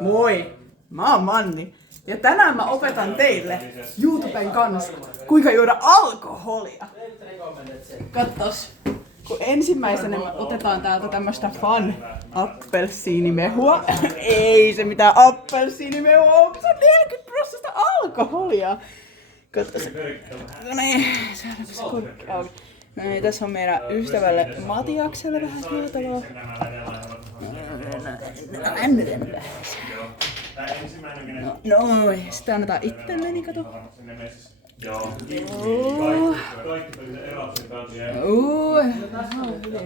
Moi! Mä oon Manni. Ja tänään mä opetan teille YouTuben kanssa, kuinka juoda alkoholia. Katsos. Kun ensimmäisenä me otetaan täältä tämmöstä Fun appelsiinimehua. Ei se mitään appelsiinimehua on, se on 40% alkoholia. Katsos. No niin, saadaanko se korkki auki. No niin, tässä on meidän ystävälle Matiakselle vähän juotavaa. No, sitten annetaan itselleni, kato.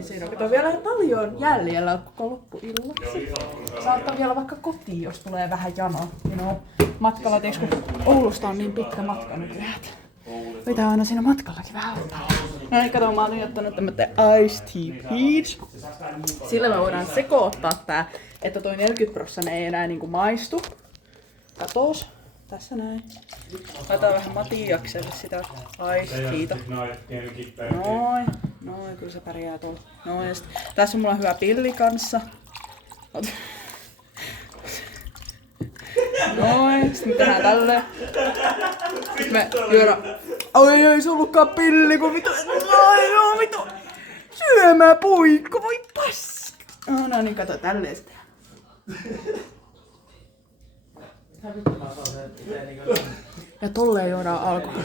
Siinä on vielä paljon jäljellä koko loppuillaksi. Saattaa vielä vaikka kotiin, jos tulee vähän jano. Matkalla, tiiäks, kun Oulusta on niin pitkä matka nykyään. Pitää aina siinä matkallakin vähän ottaa. No niin, kato, mä oon ottanut tämmöten Iced Tea Peach. Sillä me voidaan sekoittaa tää, että toi 40% ei enää niinku maistu. Katos. Tässä näin. Laitetaan vähän Matiakselle sitä Iced Teata. Noin, kyllä se pärjää tuolla. Noin, tässä on mulla hyvä pilli kanssa. Noin, sitten me tehdään tälleen. Sitten me juodaan. Ai ei se ollutkaan pilli, kun vittu. Ai joo, vittu. Syömäpuikko, voi paska. No niin, kato, tälleen sitten. Ja tolleen juodaan alkoholia.